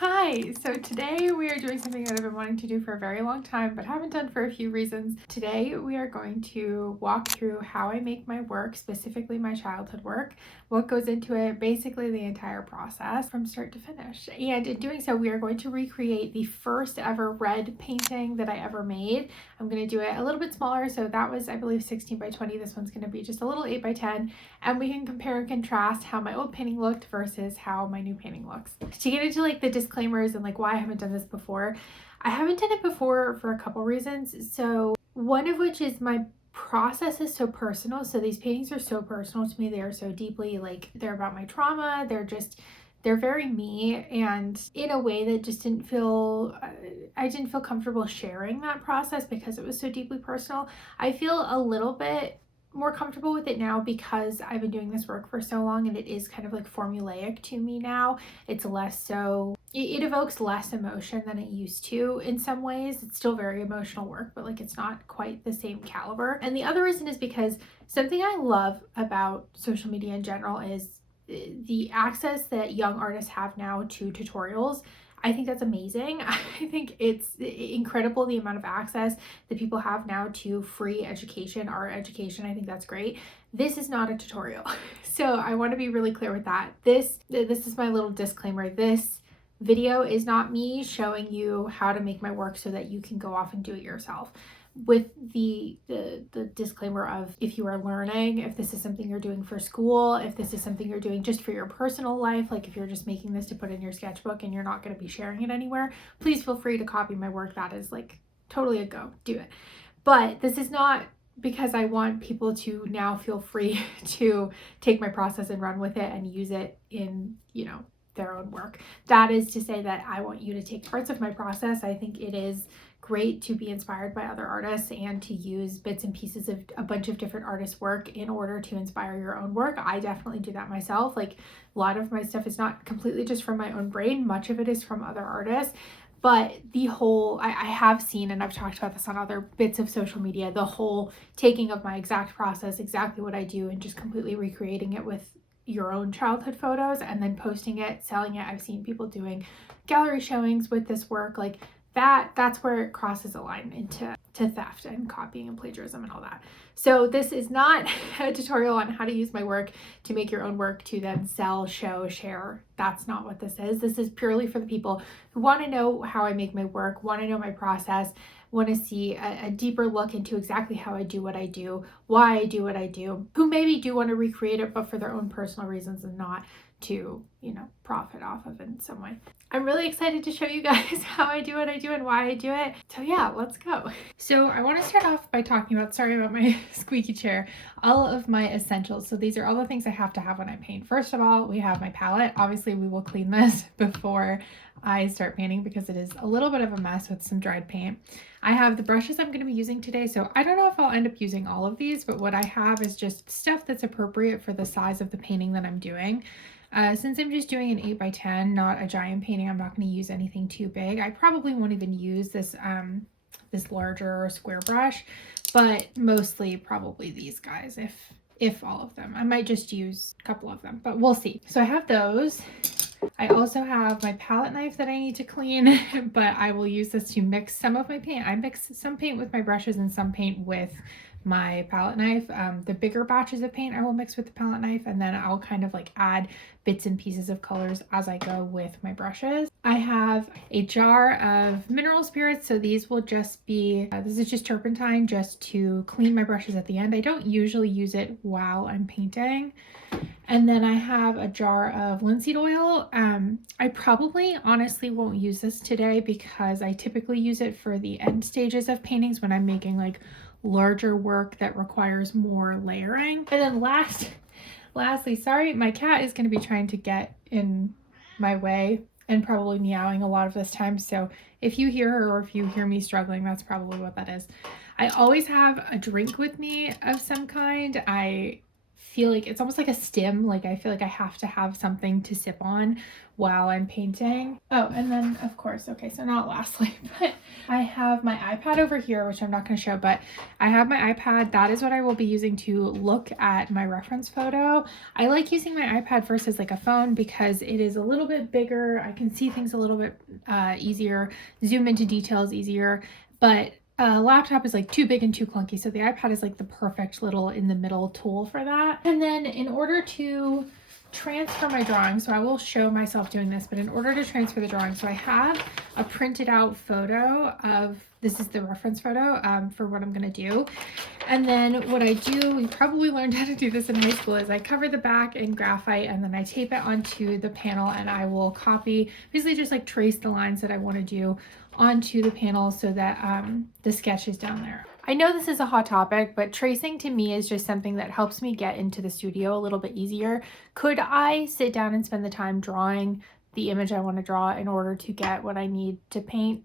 Hi, so today we are doing something that I've been wanting to do for a very long time, but haven't done for a few reasons. Today we are going to walk through how I make my work, specifically my childhood work, what goes into it, basically the entire process from start to finish. And in doing so, we are going to recreate the first ever red painting that I ever made. I'm going to do it a little bit smaller, so that was, I believe, 16 by 20. This one's going to be just a little 8 by 10, and we can compare and contrast how my old painting looked versus how my new painting looks. To get into like the disclaimers and like why I haven't done this before, I haven't done it before for a couple reasons. So one of which is my process is so personal. So these paintings are so personal to me. They are so deeply like, they're about my trauma. They're very me, and in a way that just didn't feel, I didn't feel comfortable sharing that process because it was so deeply personal. I feel a little bit more comfortable with it now because I've been doing this work for so long, and it is kind of like formulaic to me now. It's less so, it evokes less emotion than it used to in some ways. It's still very emotional work, but like it's not quite the same caliber. And the other reason is because something I love about social media in general is the access that young artists have now to tutorials. I think that's amazing. I think it's incredible the amount of access that people have now to free education, art education. I think that's great. This is not a tutorial. So I want to be really clear with that. This is my little disclaimer. This video is not me showing you how to make my work so that you can go off and do it yourself, with the disclaimer of, if you are learning, if this is something you're doing for school, if this is something you're doing just for your personal life, like if you're just making this to put in your sketchbook and you're not going to be sharing it anywhere, please feel free to copy my work. That is like totally a go, do it. But this is not because I want people to now feel free to take my process and run with it and use it in, their own work. That is to say that I want you to take parts of my process. I think it is great to be inspired by other artists and to use bits and pieces of a bunch of different artists' work in order to inspire your own work. I definitely do that myself. Like, a lot of my stuff is not completely just from my own brain. Much of it is from other artists. But the whole, I have seen, and I've talked about this on other bits of social media, the whole taking of my exact process, exactly what I do, and just completely recreating it with your own childhood photos and then posting it, selling it. I've seen people doing gallery showings with this work. Like that's where it crosses a line into theft and copying and plagiarism and all that. So this is not a tutorial on how to use my work to make your own work to then sell, show, share. That's not what this is. This is purely for the people who want to know how I make my work, want to know my process, want to see a deeper look into exactly how I do what I do, why I do what I do, who maybe do want to recreate it, but for their own personal reasons and not to, profit off of it in some way. I'm really excited to show you guys how I do what I do and why I do it. So yeah, let's go. So I want to start off by talking about, sorry about my squeaky chair, all of my essentials. So these are all the things I have to have when I paint. First of all, we have my palette. Obviously we will clean this before I start painting because it is a little bit of a mess with some dried paint. I have the brushes I'm going to be using today. So I don't know if I'll end up using all of these, but what I have is just stuff that's appropriate for the size of the painting that I'm doing. Since I'm just doing an 8 by 10, not a giant painting, I'm not going to use anything too big. I probably won't even use this this larger square brush, but mostly probably these guys, if all of them. I might just use a couple of them, but we'll see. So I have those. I also have my palette knife that I need to clean, but I will use this to mix some of my paint. I mix some paint with my brushes and some paint with my palette knife. The bigger batches of paint I will mix with the palette knife, and then I'll kind of like add bits and pieces of colors as I go with my brushes. I have a jar of mineral spirits, so these will just be, this is just turpentine just to clean my brushes at the end. I don't usually use it while I'm painting. And then I have a jar of linseed oil. I probably honestly won't use this today because I typically use it for the end stages of paintings when I'm making like larger work that requires more layering. And then lastly, sorry, my cat is going to be trying to get in my way and probably meowing a lot of this time. So if you hear her or if you hear me struggling, that's probably what that is. I always have a drink with me of some kind. I feel like it's almost like a stim. Like I feel like I have to have something to sip on while I'm painting. Oh, and then of course, okay, so not lastly, but I have my iPad over here, which I'm not going to show, but I have my iPad. That is what I will be using to look at my reference photo. I like using my iPad versus like a phone because it is a little bit bigger. I can see things a little bit easier, zoom into details easier, but a laptop is like too big and too clunky. So the iPad is like the perfect little in the middle tool for that. And then in order to transfer my drawing, so I will show myself doing this, but in order to transfer the drawing, so I have a printed out photo of, this is the reference photo for what I'm going to do. And then what I do, you probably learned how to do this in high school, is I cover the back in graphite and then I tape it onto the panel, and I will copy, basically just like trace the lines that I want to do onto the panel so that the sketch is down there. I know this is a hot topic, but tracing to me is just something that helps me get into the studio a little bit easier. Could I sit down and spend the time drawing the image I want to draw in order to get what I need to paint?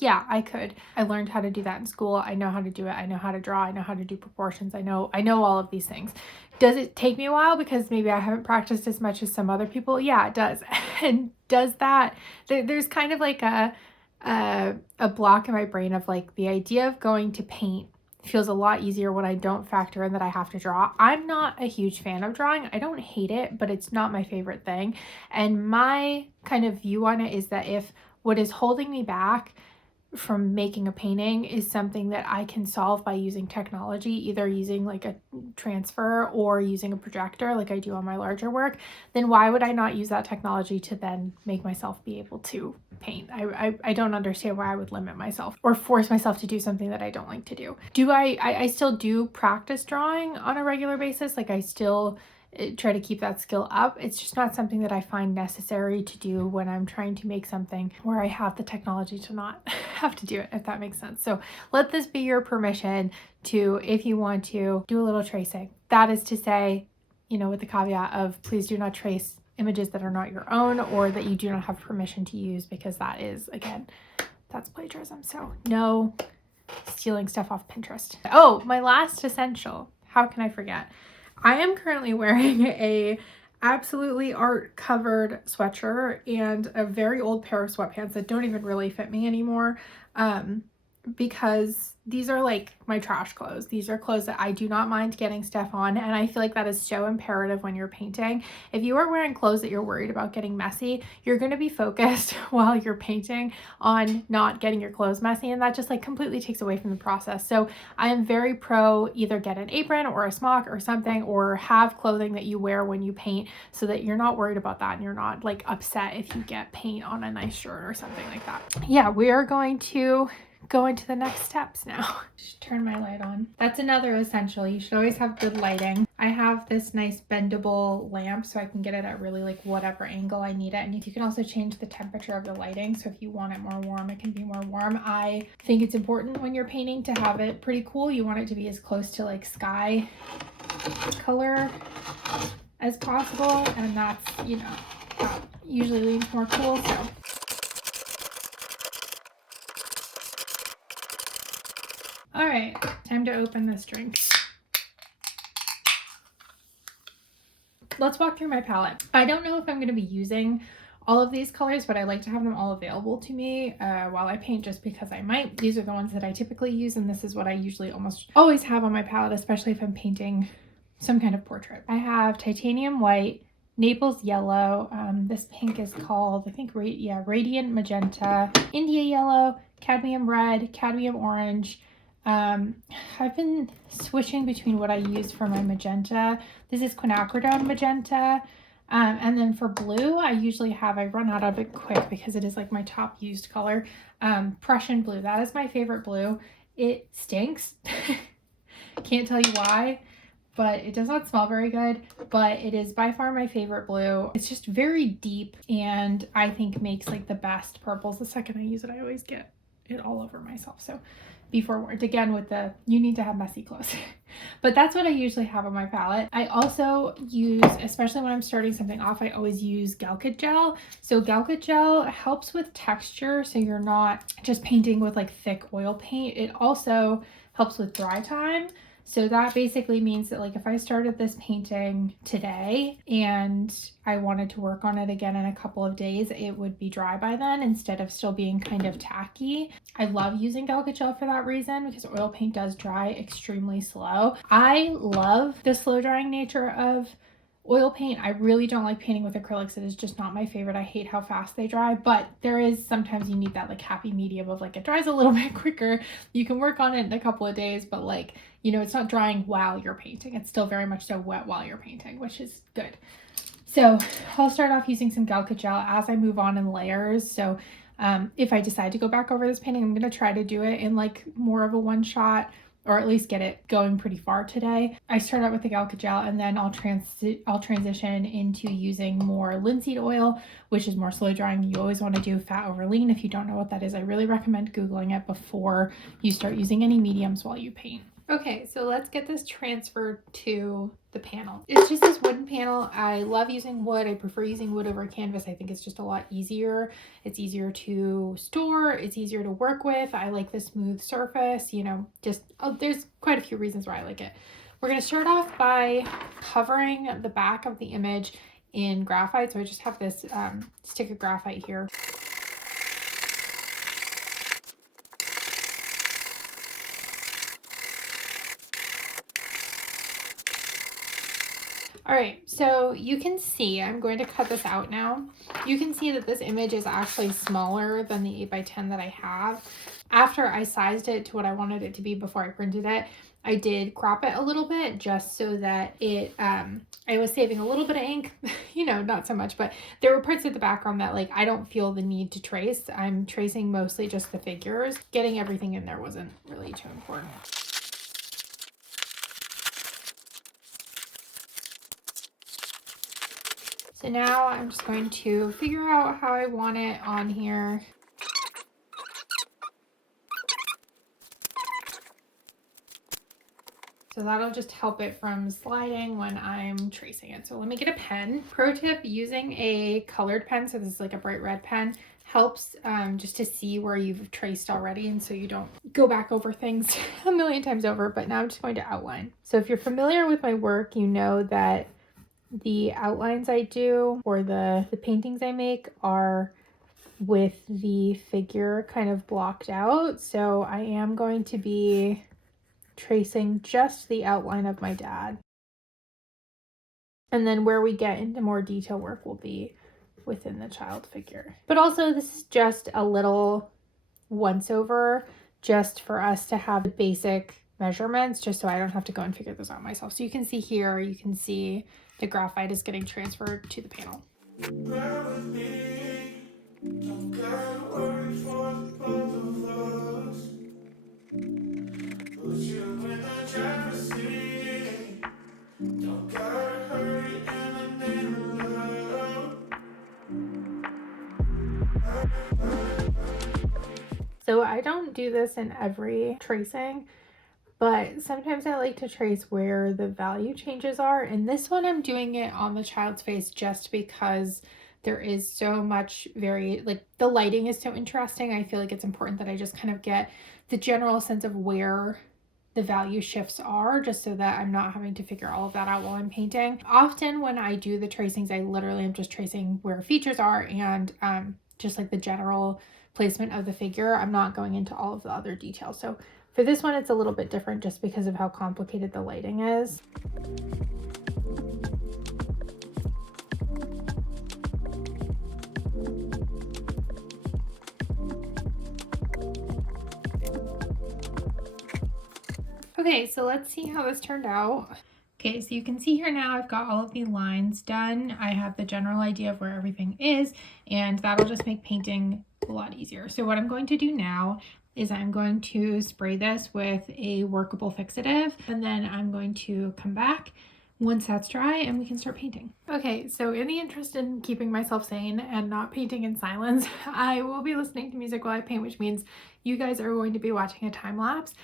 Yeah, I could. I learned how to do that in school. I know how to do it. I know how to draw. I know how to do proportions. I know all of these things. Does it take me a while because maybe I haven't practiced as much as some other people? Yeah, it does. And does that, there's kind of like a block in my brain of like the idea of going to paint feels a lot easier when I don't factor in that I have to draw. I'm not a huge fan of drawing. I don't hate it, but it's not my favorite thing. And my kind of view on it is that if what is holding me back from making a painting is something that I can solve by using technology, either using like a transfer or using a projector like I do on my larger work, then why would I not use that technology to then make myself be able to paint? I don't understand why I would limit myself or force myself to do something that I don't like to do. I still do practice drawing on a regular basis. Like I still try to keep that skill up. It's just not something that I find necessary to do when I'm trying to make something where I have the technology to not have to do it, if that makes sense. So let this be your permission to, if you want to, do a little tracing. That is to say, with the caveat of please do not trace images that are not your own or that you do not have permission to use, because that is, again, that's plagiarism. So no stealing stuff off Pinterest. Oh, my last essential. How can I forget? I am currently wearing a absolutely art covered sweatshirt and a very old pair of sweatpants that don't even really fit me anymore, because these are like my trash clothes. These are clothes that I do not mind getting stuff on, and I feel like that is so imperative when you're painting. If you are wearing clothes that you're worried about getting messy, you're going to be focused while you're painting on not getting your clothes messy, and that just like completely takes away from the process. So I am very pro either get an apron or a smock or something, or have clothing that you wear when you paint so that you're not worried about that and you're not like upset if you get paint on a nice shirt or something like that. Yeah, we are going to go into the next steps now. Just turn my light on. That's another essential. You should always have good lighting. I have this nice bendable lamp so I can get it at really like whatever angle I need it. And you can also change the temperature of the lighting. So if you want it more warm, it can be more warm. I think it's important when you're painting to have it pretty cool. You want it to be as close to like sky color as possible. And that's, that usually leaves more cool. So all right, time to open this drink. Let's walk through my palette. I don't know if I'm going to be using all of these colors, but I like to have them all available to me while I paint, just because I might. These are the ones that I typically use, and this is what I usually almost always have on my palette, especially if I'm painting some kind of portrait. I have titanium white, Naples yellow, this pink is called, I think, radiant magenta, India yellow, cadmium red, cadmium orange. I've been switching between what I use for my magenta. This is quinacridone magenta. And then for blue, I run out of it quick because it is like my top used color. Prussian blue, that is my favorite blue. It stinks. Can't tell you why, but it does not smell very good, but it is by far my favorite blue. It's just very deep and I think makes like the best purples. The second I use it, I always get it all over myself. So be forewarned. Again, with you need to have messy clothes. But that's what I usually have on my palette. I also use, especially when I'm starting something off, I always use Galkit gel. So Galkit gel helps with texture, so you're not just painting with like thick oil paint. It also helps with dry time. So that basically means that like if I started this painting today and I wanted to work on it again in a couple of days, it would be dry by then instead of still being kind of tacky. I love using Galka gel for that reason because oil paint does dry extremely slow. I love the slow drying nature of oil paint. I really don't like painting with acrylics. It is just not my favorite. I hate how fast they dry, but there is sometimes you need that like happy medium of like it dries a little bit quicker. You can work on it in a couple of days, but like, you know, it's not drying while you're painting. It's still very much so wet while you're painting, which is good. So I'll start off using some Galka gel as I move on in layers. So if I decide to go back over this painting, I'm going to try to do it in like more of a one shot, or at least get it going pretty far today. I start out with the Galka gel and then I'll transition into using more linseed oil, which is more slow drying. You always want to do fat over lean. If you don't know what that is, I really recommend Googling it before you start using any mediums while you paint. Okay, so let's get this transferred to the panel. It's just this wooden panel. I love using wood. I prefer using wood over canvas. I think it's just a lot easier. It's easier to store. It's easier to work with. I like the smooth surface, you know, just there's quite a few reasons why I like it. We're going to start off by covering the back of the image in graphite. So I just have this stick of graphite here. All right, so you can see, I'm going to cut this out now. You can see that this image is actually smaller than the 8x10 that I have. After I sized it to what I wanted it to be before I printed it, I did crop it a little bit just so that it, I was saving a little bit of ink, you know, not so much, but there were parts of the background that like I don't feel the need to trace. I'm tracing mostly just the figures. Getting everything in there wasn't really too important. So now I'm just going to figure out how I want it on here. So that'll just help it from sliding when I'm tracing it. So let me get a pen. Pro tip, using a colored pen, so this is like a bright red pen, helps just to see where you've traced already, and so you don't go back over things a million times over. But now I'm just going to outline. So if you're familiar with my work, you know that the outlines I do or the paintings I make are with the figure kind of blocked out. So I am going to be tracing just the outline of my dad. And then where we get into more detail work will be within the child figure. But also this is just a little once over just for us to have the basic measurements, just so I don't have to go and figure this out myself. So you can see here, you can see the graphite is getting transferred to the panel. So I don't do this in every tracing, but sometimes I like to trace where the value changes are. And this one I'm doing it on the child's face just because there is so much like the lighting is so interesting. I feel like it's important that I just kind of get the general sense of where the value shifts are, just so that I'm not having to figure all of that out while I'm painting. Often when I do the tracings, I literally am just tracing where features are and just like the general placement of the figure. I'm not going into all of the other details. So for this one, it's a little bit different just because of how complicated the lighting is. Okay, so let's see how this turned out. Okay, so you can see here now I've got all of the lines done. I have the general idea of where everything is, and that'll just make painting a lot easier. So what I'm going to do now is I'm going to spray this with a workable fixative, and then I'm going to come back once that's dry and we can start painting. Okay, so in the interest in keeping myself sane and not painting in silence, I will be listening to music while I paint, which means you guys are going to be watching a time lapse.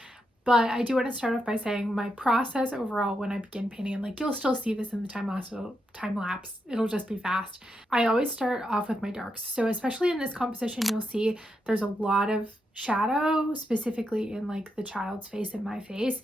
But I do want to start off by saying my process overall when I begin painting, and like you'll still see this in the time lapse, it'll just be fast. I always start off with my darks. So especially in this composition, you'll see there's a lot of shadow, specifically in like the child's face and my face.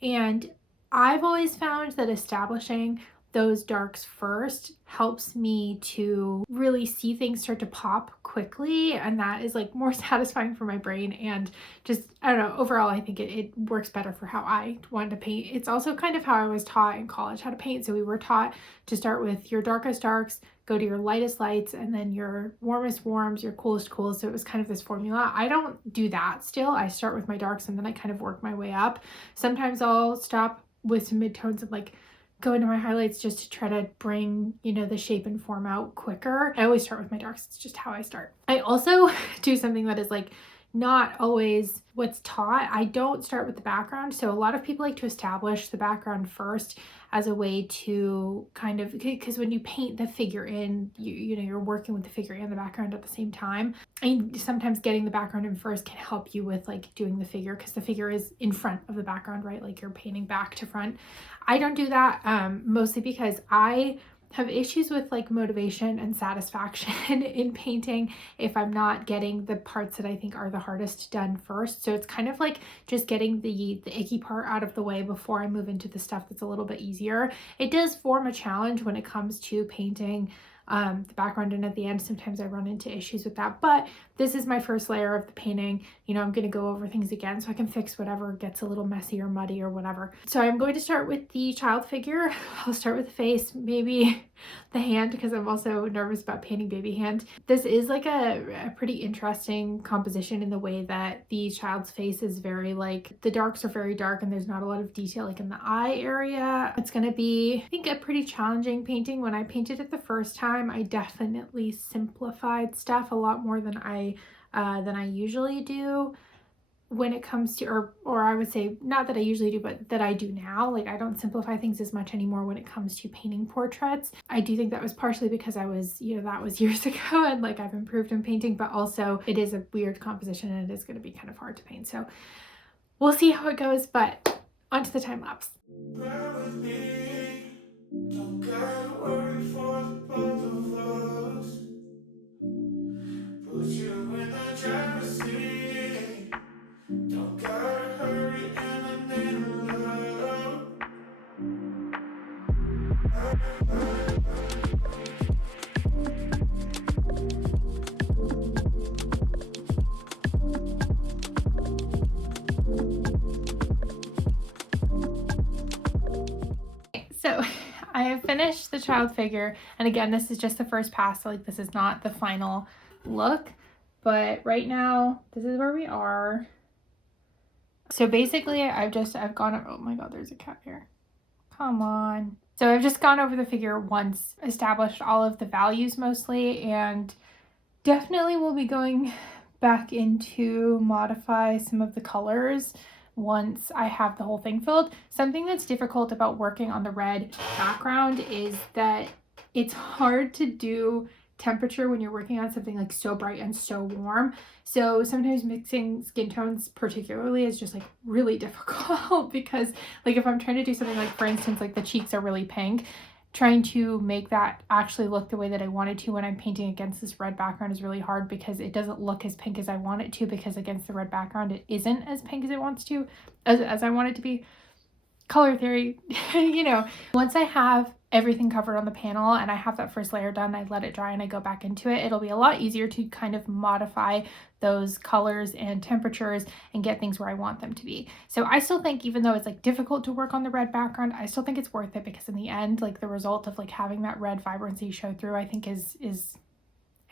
And I've always found that establishing those darks first helps me to really see things start to pop quickly, and that is like more satisfying for my brain, and just, I don't know, overall I think it works better for how I want to paint. It's also kind of how I was taught in college how to paint. So we were taught to start with your darkest darks, go to your lightest lights, and then your warmest warms, your coolest cools. So it was kind of this formula. I don't do that still. I start with my darks and then I kind of work my way up. Sometimes I'll stop with some midtones and like go into my highlights just to try to bring, the shape and form out quicker. I always start with my darks. It's just how I start. I also do something that is like not always what's taught. I don't start with the background. So a lot of people like to establish the background first as a way to kind of, because when you paint the figure in, you're working with the figure and the background at the same time. And sometimes getting the background in first can help you with like doing the figure, because the figure is in front of the background, right? Like you're painting back to front. I don't do that mostly because I have issues with like motivation and satisfaction in painting if I'm not getting the parts that I think are the hardest done first. So it's kind of like just getting the icky part out of the way before I move into the stuff that's a little bit easier. It does form a challenge when it comes to painting the background, and at the end sometimes I run into issues with that, but this is my first layer of the painting. I'm going to go over things again so I can fix whatever gets a little messy or muddy or whatever. So I'm going to start with the child figure. I'll start with the face, maybe the hand, because I'm also nervous about painting baby hand. This is like a pretty interesting composition in the way that the child's face is very like, the darks are very dark and there's not a lot of detail like in the eye area. It's going to be, I think, a pretty challenging painting. When I painted it the first time, I definitely simplified stuff a lot more than I usually do when it comes to, or I would say not that I usually do, but that I do now. Like I don't simplify things as much anymore when it comes to painting portraits. I do think that was partially because I was, that was years ago, and like I've improved in painting, but also it is a weird composition and it is going to be kind of hard to paint. So we'll see how it goes, but onto the time lapse. Don't gotta worry for the both of us. Put you in the driver's seat. Don't gotta hurry and I need love. So I have finished the child figure, and again, this is just the first pass, so like this is not the final look, but right now this is where we are. So basically I've gone, oh my god, there's a cat here, come on. So I've just gone over the figure once, established all of the values mostly, and definitely will be going back in to modify some of the colors once I have the whole thing filled. Something that's difficult about working on the red background is that it's hard to do temperature when you're working on something like so bright and so warm. So sometimes mixing skin tones particularly is just like really difficult because like if I'm trying to do something like, for instance, like the cheeks are really pink, trying to make that actually look the way that I want it to when I'm painting against this red background is really hard because it doesn't look as pink as I want it to, because against the red background it isn't as pink as it wants to, as I want it to be. Color theory, Once I have everything covered on the panel and I have that first layer done, I let it dry and I go back into it, it'll be a lot easier to kind of modify those colors and temperatures and get things where I want them to be. So I still think, even though it's like difficult to work on the red background, I still think it's worth it, because in the end, like the result of like having that red vibrancy show through, I think is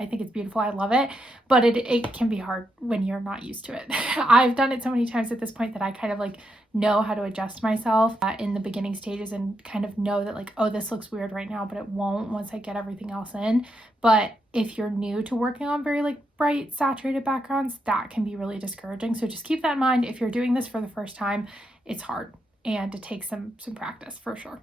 I think it's beautiful. I love it, but it can be hard when you're not used to it. I've done it so many times at this point that I kind of like know how to adjust myself in the beginning stages and kind of know that like, oh, this looks weird right now, but it won't once I get everything else in. But if you're new to working on very like bright saturated backgrounds, that can be really discouraging. So just keep that in mind. If you're doing this for the first time, it's hard and it takes some practice for sure.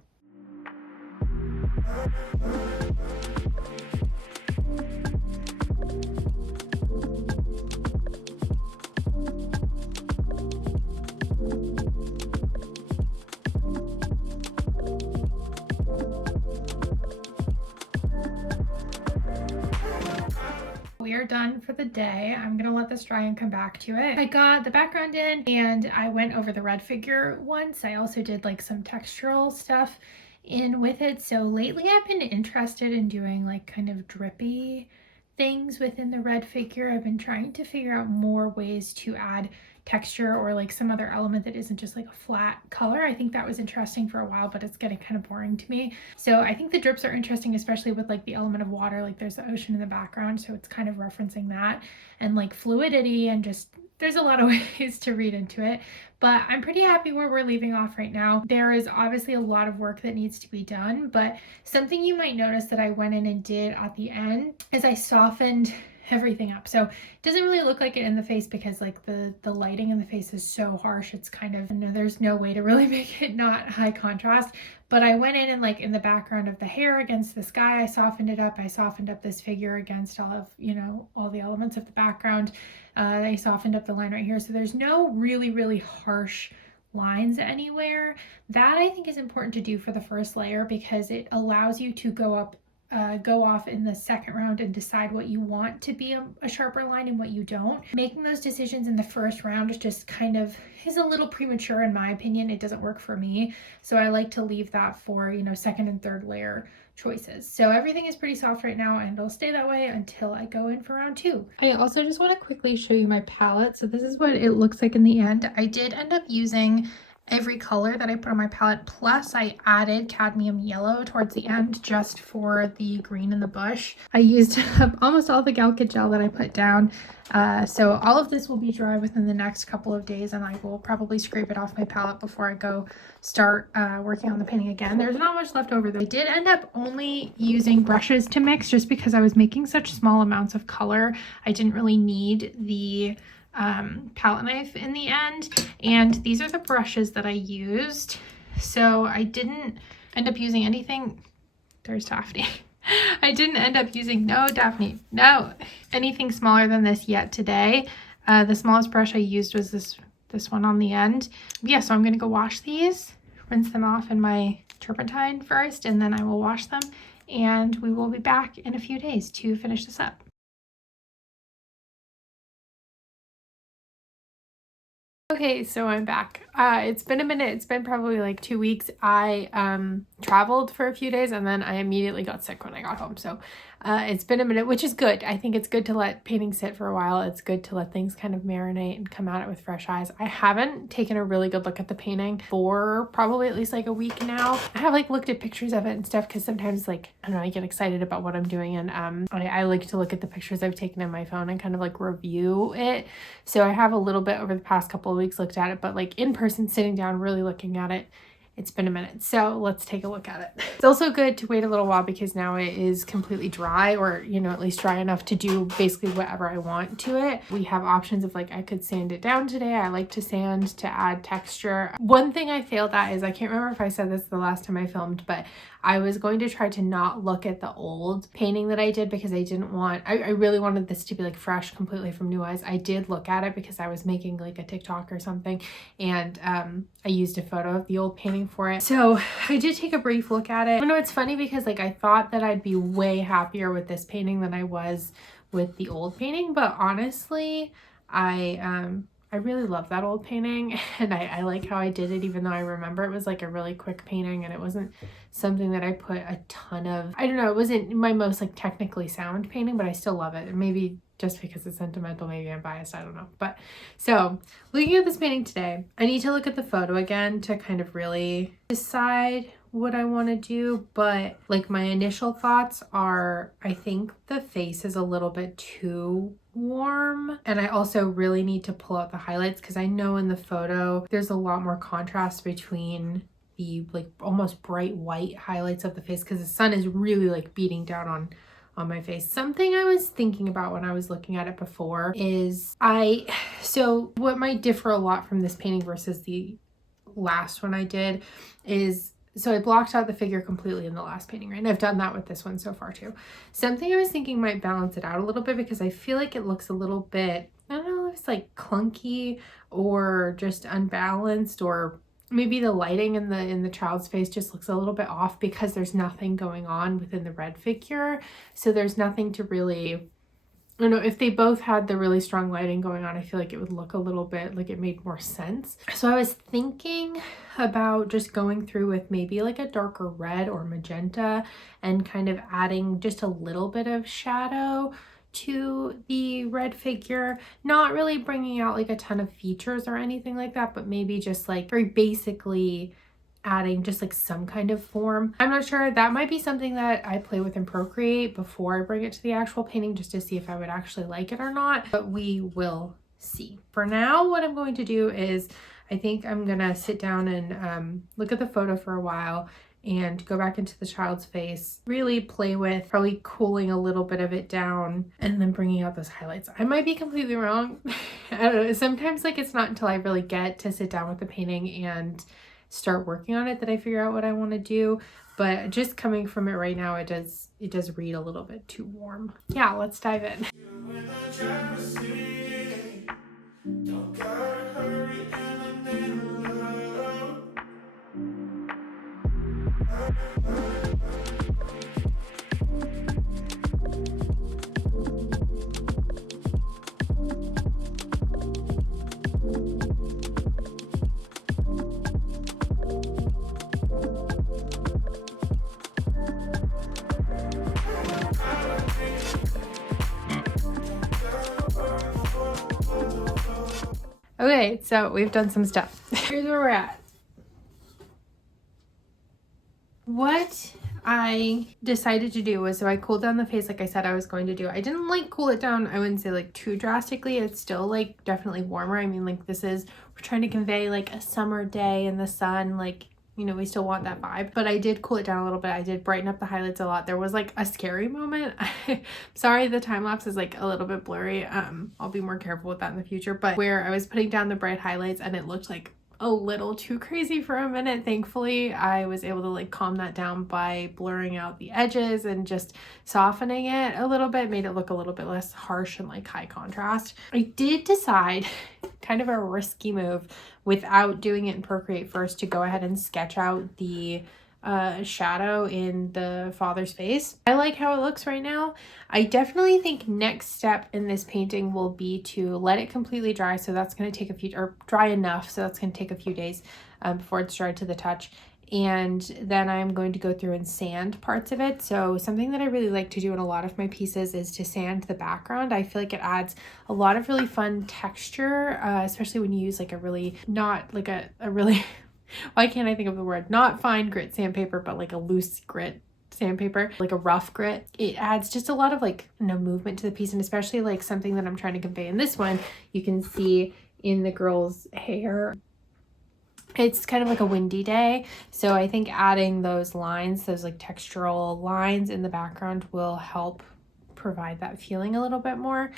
We are done for the day. I'm gonna let this dry and come back to it. I got the background in and I went over the red figure once. I also did like some textural stuff in with it. So lately I've been interested in doing like kind of drippy things within the red figure. I've been trying to figure out more ways to add texture or like some other element that isn't just like a flat color. I think that was interesting for a while, but it's getting kind of boring to me. So I think the drips are interesting, especially with like the element of water, like there's the ocean in the background, so it's kind of referencing that, and like fluidity, and just there's a lot of ways to read into it. But I'm pretty happy where we're leaving off right now. There is obviously a lot of work that needs to be done, but something you might notice that I went in and did at the end is I softened everything up. So it doesn't really look like it in the face because like the lighting in the face is so harsh. It's kind of, there's no way to really make it not high contrast. But I went in and like in the background of the hair against the sky, I softened it up. I softened up this figure against all of, all the elements of the background. I softened up the line right here. So there's no really harsh lines anywhere. That I think is important to do for the first layer because it allows you to go off in the second round and decide what you want to be a sharper line and what you don't. Making those decisions in the first round is just kind of is a little premature in my opinion. It doesn't work for me. So I like to leave that for, second and third layer choices. So everything is pretty soft right now and it'll stay that way until I go in for round 2. I also just want to quickly show you my palette. So this is what it looks like in the end. I did end up using every color that I put on my palette, plus I added cadmium yellow towards the end just for the green in the bush. I used up almost all the Galkit gel that I put down. So all of this will be dry within the next couple of days, and I will probably scrape it off my palette before I go start working on the painting again. There's not much left over though. I did end up only using brushes to mix just because I was making such small amounts of color. I didn't really need the palette knife in the end, and these are the brushes that I used. So I didn't end up using anything. There's Daphne. I didn't end up using anything smaller than this yet today. The smallest brush I used was this one on the end. Yeah, so I'm gonna go wash these, rinse them off in my turpentine first, and then I will wash them, and we will be back in a few days to finish this up. Okay, so I'm back. It's been a minute. It's been probably like 2 weeks. I traveled for a few days and then I immediately got sick when I got home. So it's been a minute, which is good. I think it's good to let painting sit for a while. It's good to let things kind of marinate and come at it with fresh eyes. I haven't taken a really good look at the painting for probably at least like a week now. I have like looked at pictures of it and stuff because sometimes like, I don't know, I get excited about what I'm doing, and I like to look at the pictures I've taken in my phone and kind of like review it. So I have a little bit over the past couple of weeks looked at it, but like in person, sitting down, really looking at it, it's been a minute. So let's take a look at it. It's also good to wait a little while because now it is completely dry, or, at least dry enough to do basically whatever I want to it. We have options of like, I could sand it down today. I like to sand to add texture. One thing I failed at is, I can't remember if I said this the last time I filmed, but I was going to try to not look at the old painting that I did because I didn't want, I really wanted this to be like fresh completely from new eyes. I did look at it because I was making like a TikTok or something, and I used a photo of the old painting for it. So I did take a brief look at it. It's funny because like I thought that I'd be way happier with this painting than I was with the old painting, but honestly, I really love that old painting, and I like how I did it, even though I remember it was like a really quick painting and it wasn't something that I put a ton of, I don't know, it wasn't my most like technically sound painting, but I still love it. And maybe just because it's sentimental, maybe I'm biased, I don't know. But so looking at this painting today, I need to look at the photo again to kind of really decide what I want to do, but like my initial thoughts are, I think the face is a little bit too warm, and I also really need to pull out the highlights because I know in the photo there's a lot more contrast between the like almost bright white highlights of the face because the sun is really like beating down on my face. Something I was thinking about when I was looking at it before is so what might differ a lot from this painting versus the last one I did is, so I blocked out the figure completely in the last painting, right? And I've done that with this one so far too. Something I was thinking might balance it out a little bit because I feel like it looks a little bit, I don't know if it's like clunky or just unbalanced, or maybe the lighting in the child's face just looks a little bit off because there's nothing going on within the red figure. So there's nothing to really I don't know, if they both had the really strong lighting going on, I feel like it would look a little bit like it made more sense. So I was thinking about just going through with maybe like a darker red or magenta and kind of adding just a little bit of shadow to the red figure, not really bringing out like a ton of features or anything like that, but maybe just like very basically adding just like some kind of form. I'm not sure. That might be something that I play with in Procreate before I bring it to the actual painting, just to see if I would actually like it or not, but we will see. For now, what I'm going to do is I think I'm gonna sit down and look at the photo for a while and go back into the child's face, really play with probably cooling a little bit of it down and then bringing out those highlights. I might be completely wrong. I don't know. Sometimes like it's not until I really get to sit down with the painting and start working on it that I figure out what I want to do, but just coming from it right now, it does read a little bit too warm. Yeah, let's dive in. Okay, so we've done some stuff. Here's where we're at. What I decided to do was, so I cooled down the face like I said I was going to do. I didn't like cool it down, I wouldn't say like too drastically. It's still like definitely warmer. I mean, like this is, we're trying to convey like a summer day in the sun, like, you know, we still want that vibe, but I did cool it down a little bit. I did brighten up the highlights a lot. There was like a scary moment. Sorry, the time lapse is like a little bit blurry. I'll be more careful with that in the future, but where I was putting down the bright highlights and it looked like a little too crazy for a minute. Thankfully, I was able to like calm that down by blurring out the edges and just softening it a little bit, made it look a little bit less harsh and like high contrast. I did decide, kind of a risky move, without doing it in Procreate first, to go ahead and sketch out the shadow in the father's face. I like how it looks right now. I definitely think next step in this painting will be to let it completely dry. So that's going to take a few, or dry enough. So that's going to take a few days before it's dried to the touch. And then I'm going to go through and sand parts of it. So something that I really like to do in a lot of my pieces is to sand the background. I feel like it adds a lot of really fun texture, especially when you use like a really, not like a really why can't I think of the word? Not fine grit sandpaper, but like a loose grit sandpaper, like a rough grit. It adds just a lot of like, you know, movement to the piece, and especially like something that I'm trying to convey in this one, you can see in the girl's hair. It's kind of like a windy day, so I think adding those lines, those like textural lines in the background, will help provide that feeling a little bit more.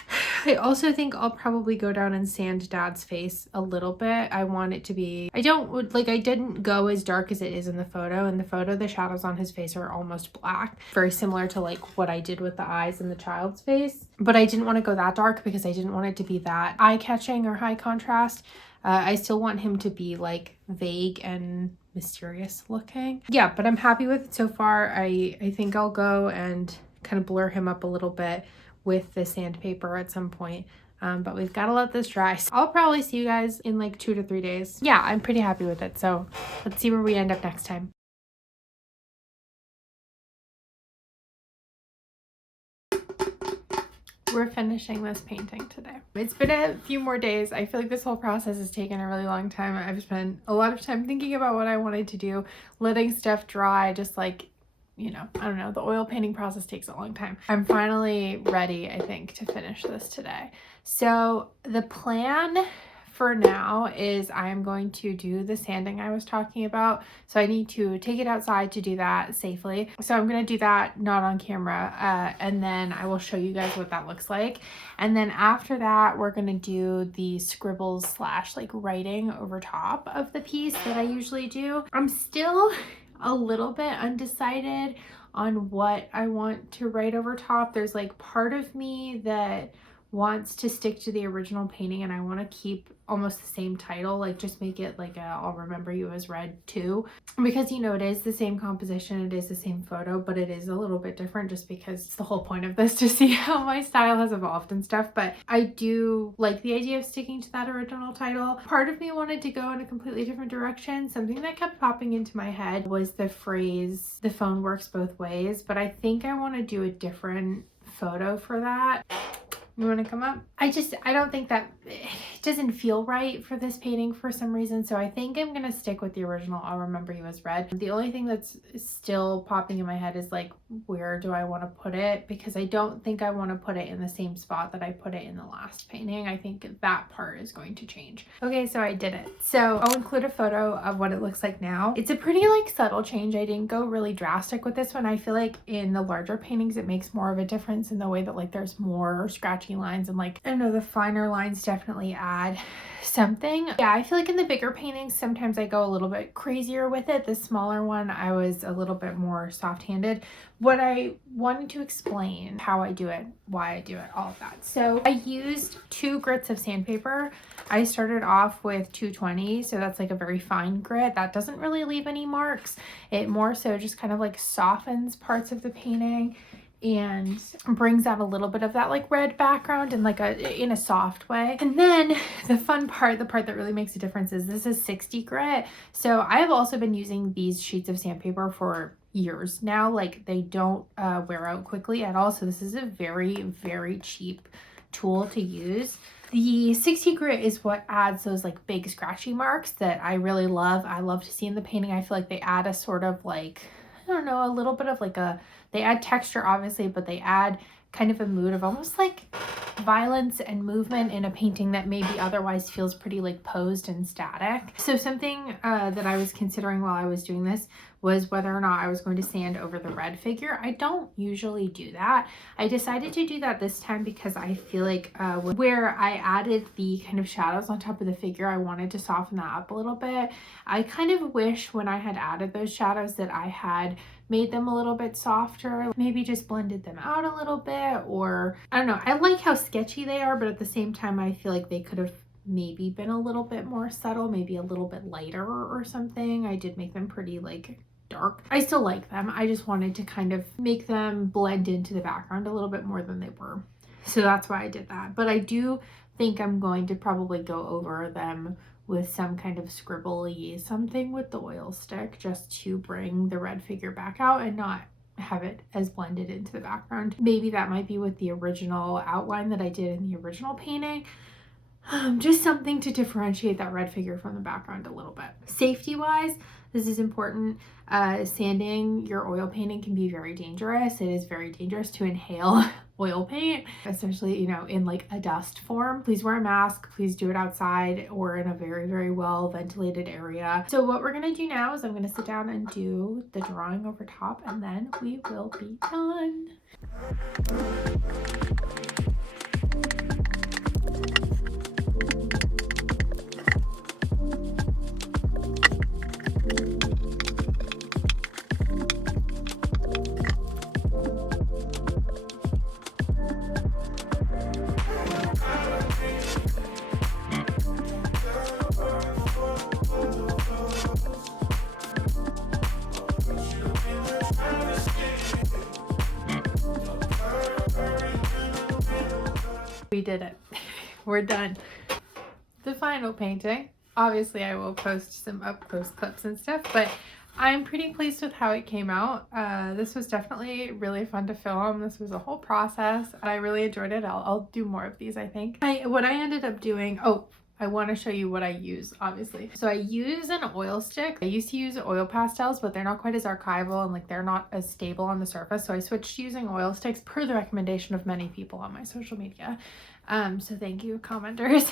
I also think I'll probably go down and sand Dad's face a little bit. I want it to be, I didn't go as dark as it is in the photo. In the photo, the shadows on his face are almost black, very similar to like what I did with the eyes in the child's face, but I didn't want to go that dark because I didn't want it to be that eye-catching or high contrast. I still want him to be like vague and mysterious looking. Yeah, but I'm happy with it so far. I think I'll go and kind of blur him up a little bit with the sandpaper at some point, but we've got to let this dry. So I'll probably see you guys in like 2 to 3 days. Yeah, I'm pretty happy with it, so let's see where we end up next time. We're finishing this painting today. It's been a few more days. I feel like this whole process has taken a really long time. I've spent a lot of time thinking about what I wanted to do, letting stuff dry, just like, you know, I don't know, the oil painting process takes a long time. I'm finally ready, I think, to finish this today. So the plan for now is I'm going to do the sanding I was talking about. So I need to take it outside to do that safely. So I'm going to do that not on camera, and then I will show you guys what that looks like. And then after that, we're going to do the scribbles slash like writing over top of the piece that I usually do. I'm still a little bit undecided on what I want to write over top. There's like part of me that wants to stick to the original painting, and I want to keep almost the same title, like just make it like I'll Remember You As Red 2, because you know, it is the same composition, it is the same photo, but it is a little bit different just because it's the whole point of this to see how my style has evolved and stuff. But I do like the idea of sticking to that original title. Part of me wanted to go in a completely different direction. Something that kept popping into my head was the phrase, "The phone works both ways," but I think I want to do a different photo for that. You want to come up? I don't think that, it doesn't feel right for this painting for some reason. So I think I'm going to stick with the original I'll Remember You As Red. The only thing that's still popping in my head is like, where do I want to put it? Because I don't think I want to put it in the same spot that I put it in the last painting. I think that part is going to change. Okay, so I did it. So I'll include a photo of what it looks like now. It's a pretty like subtle change. I didn't go really drastic with this one. I feel like in the larger paintings, it makes more of a difference in the way that like there's more scratchy lines, and like, I don't know, the finer lines definitely add something. Yeah, I feel like in the bigger paintings, sometimes I go a little bit crazier with it. The smaller one, I was a little bit more soft-handed. What I wanted to explain, how I do it, why I do it, all of that. So I used 2 grits of sandpaper. I started off with 220, so that's like a very fine grit. That doesn't really leave any marks. It more so just kind of like softens parts of the painting and brings out a little bit of that like red background in like in a soft way. And then the fun part, the part that really makes a difference, is this is 60 grit. So I have also been using these sheets of sandpaper for years now. Like, they don't wear out quickly at all. So this is a very, very cheap tool to use. The 60 grit is what adds those like big scratchy marks that I really love. I love to see in the painting. I feel like they add a sort of like, I don't know, a little bit of like they add texture obviously, but they add kind of a mood of almost like violence and movement in a painting that maybe otherwise feels pretty like posed and static. So something that I was considering while I was doing this was whether or not I was going to sand over the red figure. I don't usually do that. I decided to do that this time because I feel like where I added the kind of shadows on top of the figure, I wanted to soften that up a little bit. I kind of wish when I had added those shadows that I had made them a little bit softer, maybe just blended them out a little bit, or I don't know. I like how sketchy they are, but at the same time, I feel like they could have maybe been a little bit more subtle, maybe a little bit lighter or something. I did make them pretty like dark. I still like them. I just wanted to kind of make them blend into the background a little bit more than they were. So that's why I did that. But I do think I'm going to probably go over them with some kind of scribbly something with the oil stick, just to bring the red figure back out and not have it as blended into the background. Maybe that might be with the original outline that I did in the original painting. Just something to differentiate that red figure from the background a little bit. Safety wise, this is important. Sanding your oil painting can be very dangerous. It is very dangerous to inhale oil paint, especially, you know, in like a dust form. Please wear a mask. Please do it outside or in a very, very well ventilated area. So what we're going to do now is I'm going to sit down and do the drawing over top, and then we will be done. We did it. We're done. The final painting. Obviously, I will post some up-close clips and stuff, but I'm pretty pleased with how it came out. This was definitely really fun to film. This was a whole process. I really enjoyed it. I'll do more of these, I think. What I ended up doing, I want to show you what I use, obviously. So I use an oil stick. I used to use oil pastels, but they're not quite as archival and like they're not as stable on the surface. So I switched to using oil sticks per the recommendation of many people on my social media. So thank you, commenters.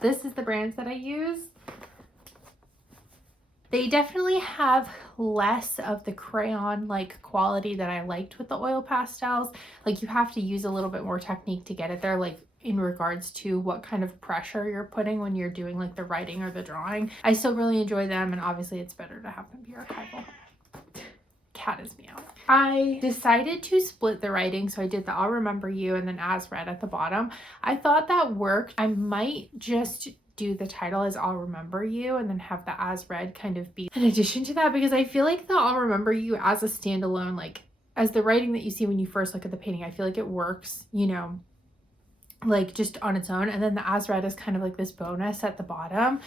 This is the brands that I use. They definitely have less of the crayon like quality that I liked with the oil pastels. Like, you have to use a little bit more technique to get it there, like in regards to what kind of pressure you're putting when you're doing like the writing or the drawing. I still really enjoy them, and obviously it's better to have them be archival. cat is meow. I decided to split the writing, so I did the I'll remember you and then as read at the bottom. I thought that worked. I might just do the title as I'll remember you and then have the as read kind of be in addition to that, because I feel like the I'll remember you as a standalone, like as the writing that you see when you first look at the painting, I feel like it works, you know, like just on its own, and then the as read is kind of like this bonus at the bottom,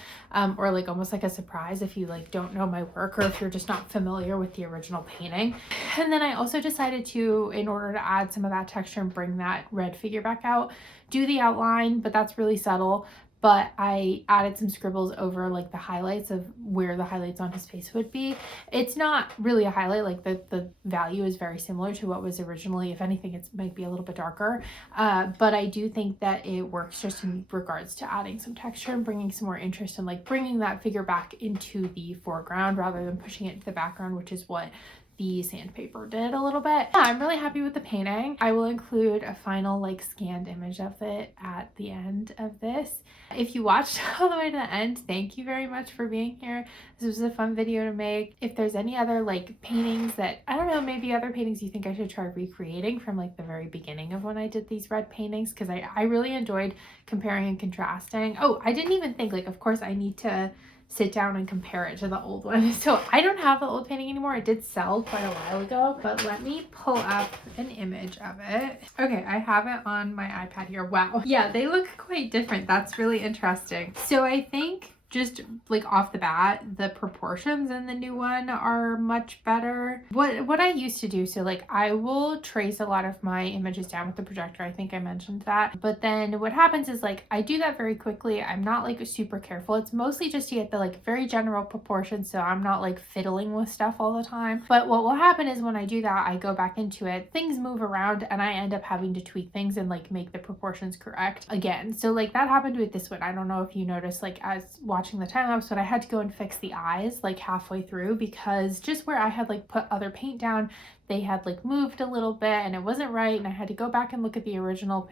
or like almost like a surprise if you like don't know my work or if you're just not familiar with the original painting. And then I also decided to, in order to add some of that texture and bring that red figure back out, do the outline, but that's really subtle. But I added some scribbles over like the highlights of where the highlights on his face would be. It's not really a highlight, like the value is very similar to what was originally. If anything, it might be a little bit darker. But I do think that it works just in regards to adding some texture and bringing some more interest and like bringing that figure back into the foreground rather than pushing it into the background, which is what the sandpaper did a little bit. Yeah, I'm really happy with the painting. I will include a final like scanned image of it at the end of this. If you watched all the way to the end, thank you very much for being here. This was a fun video to make. If there's any other like paintings that, I don't know, maybe other paintings you think I should try recreating from like the very beginning of when I did these red paintings, because I really enjoyed comparing and contrasting. Oh, I didn't even think, like, of course I need to sit down and compare it to the old one. So I don't have the old painting anymore. It did sell quite a while ago, but let me pull up an image of it. Okay, I have it on my iPad here. Wow. Yeah, they look quite different. That's really interesting. So I think just like off the bat, the proportions in the new one are much better. What I used to do, so like I will trace a lot of my images down with the projector. I think I mentioned that. But then what happens is like I do that very quickly. I'm not like super careful. It's mostly just to get the like very general proportions, so I'm not like fiddling with stuff all the time. But what will happen is when I do that, I go back into it, things move around and I end up having to tweak things and like make the proportions correct again. So like that happened with this one. I don't know if you noticed, like as watching the time lapse, but I had to go and fix the eyes like halfway through because just where I had like put other paint down, they had like moved a little bit and it wasn't right, and I had to go back and look at the original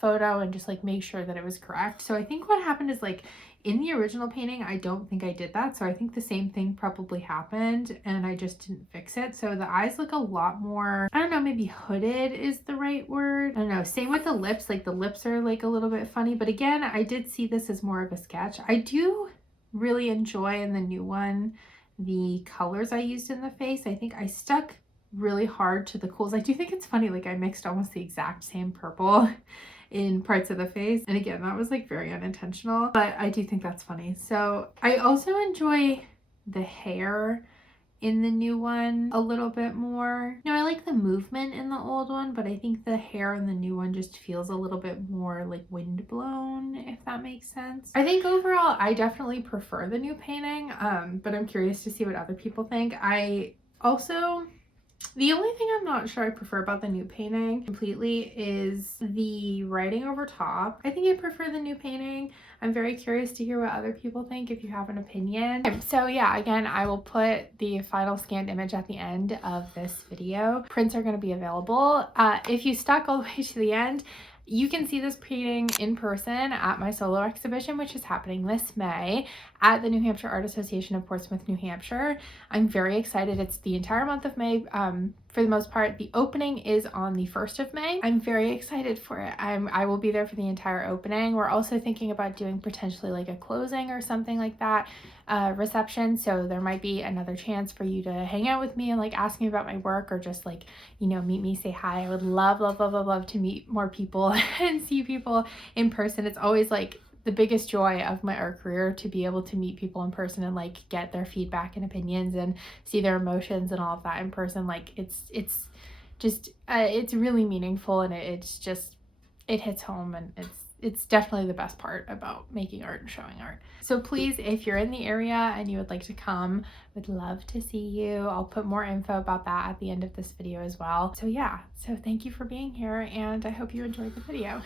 photo and just like make sure that it was correct. So I think what happened is like in the original painting, I don't think I did that. So I think the same thing probably happened and I just didn't fix it. So the eyes look a lot more, I don't know, maybe hooded is the right word. I don't know. Same with the lips. Like the lips are like a little bit funny, but again, I did see this as more of a sketch. I do really enjoy in the new one the colors I used in the face. I think I stuck really hard to the cools. I do think it's funny, like I mixed almost the exact same purple in parts of the face, and again, that was like very unintentional, but I do think that's funny. So I also enjoy the hair in the new one a little bit more. You know, I like the movement in the old one, but I think the hair in the new one just feels a little bit more like windblown, if that makes sense. I think overall, I definitely prefer the new painting, but I'm curious to see what other people think. The only thing I'm not sure I prefer about the new painting completely is the writing over top. I think I prefer the new painting. I'm very curious to hear what other people think if you have an opinion. So yeah, again, I will put the final scanned image at the end of this video. Prints are going to be available. If you stuck all the way to the end, you can see this painting in person at my solo exhibition, which is happening this May at the New Hampshire Art Association of Portsmouth, New Hampshire. I'm very excited. It's the entire month of May. For the most part, the opening is on the 1st of May. I'm very excited for it. I will be there for the entire opening. We're also thinking about doing potentially like a closing or something like that, reception. So there might be another chance for you to hang out with me and like ask me about my work, or just like, you know, meet me, say hi. I would love, love, love, love, love to meet more people and see people in person. It's always like the biggest joy of my art career to be able to meet people in person and like get their feedback and opinions and see their emotions and all of that in person. Like it's just it's really meaningful, and it hits home, and it's definitely the best part about making art and showing art. So please, if you're in the area and you would like to come, would love to see you. I'll put more info about that at the end of this video as well. So yeah, so thank you for being here, and I hope you enjoyed the video.